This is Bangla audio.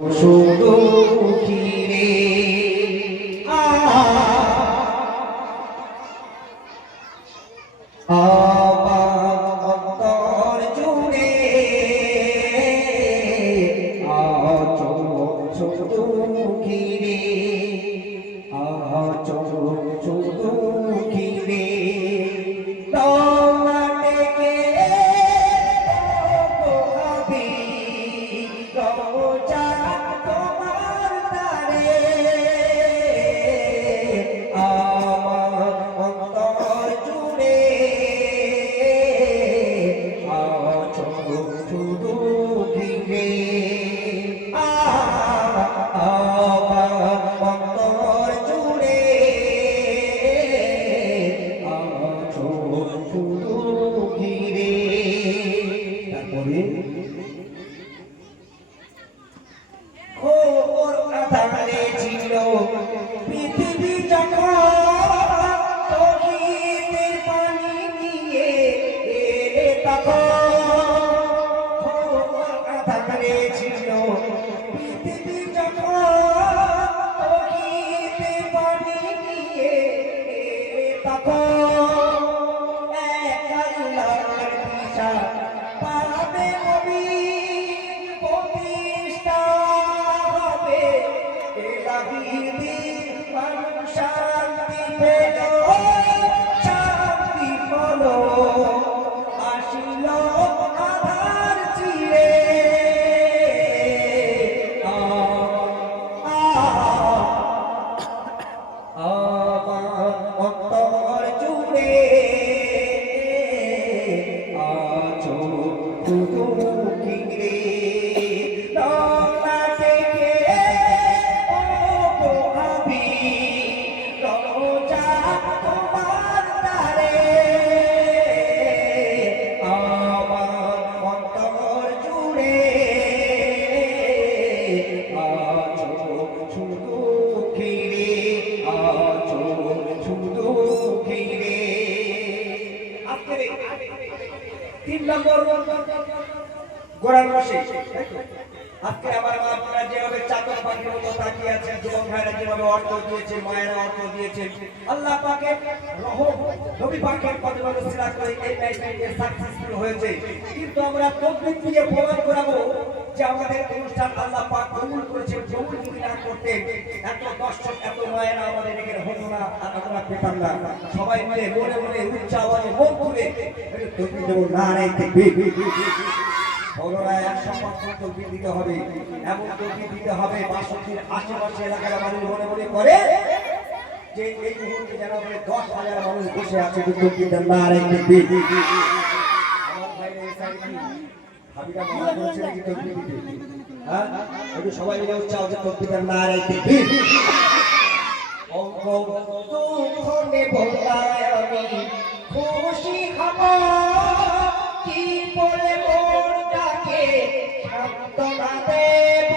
শুধু ঘিরে আমার অন্তর জুড়ে শুধু ঘিরে শুধু ঘিরে পৃথিবী যখন তহিতে পানি নিয়ে এলে তখন ছিল পৃথিবী যখন তহিতে পানি নিয়ে এলে তখন এক আল্লাহর দিশা পাবে মুমিন প্রতিষ্ঠা হবে শান্তি পেল শান্তি হলো আসিল আধার চিরে আমার অন্তর জুড়ে আছো শুধু ঘিরে তিন নম্বর গোড়ার বসে আজকে আমার মা বোনেরা যেভাবে চাকর পাখির মতো তাকিয়ে আছেন, যুবক ভাইরা যেভাবে অর্থ দিয়েছেন, মায়েরা অর্থ দিয়েছেন, আল্লাহ পাকের রহম নবী পাকের কদমে সিরা করে এই ম্যাচে সাকসেসফুল হয়েছে। কিন্তু আমরা তকবীর দিয়ে প্রমাণ করাবো যে আমাদের অনুষ্ঠান আল্লাহ পাক কবুল করেছেন। কবুল যদি না করতেন এত দর্শক এত মায়েরা আমাদের এখানে হতো না, আর আমরা পেতাম না। সবাই মিলে মনে মনে উচ্চ আওয়াজে মন খুলে তকবীর দেব, নারায়ে তাকবীর। বড়রা 100% তকবীর দিতে হবে, এমন তকবীর দিতে হবে বাসন্তীর আশেপাশে এলাকার মানুষ মনে মনে করে যে এই মুহূর্তে যেন 10,000 মানুষ বসে আছে। তকবীর দেন, নারায়ে তাকবীর। আমার ভাইরা এসে কি ভাবিরা মনে করছে নাকি তকবীর দিতে? হ্যাঁ, একটু সবাই মিলে উচ্চ আওয়াজে তকবীর দেন, নারায়ে তাকবীর। অঙ্ক দুঃখ নেব আমি খুশি হব, কি বলে মনটাকে সান্ত্বনা দেব।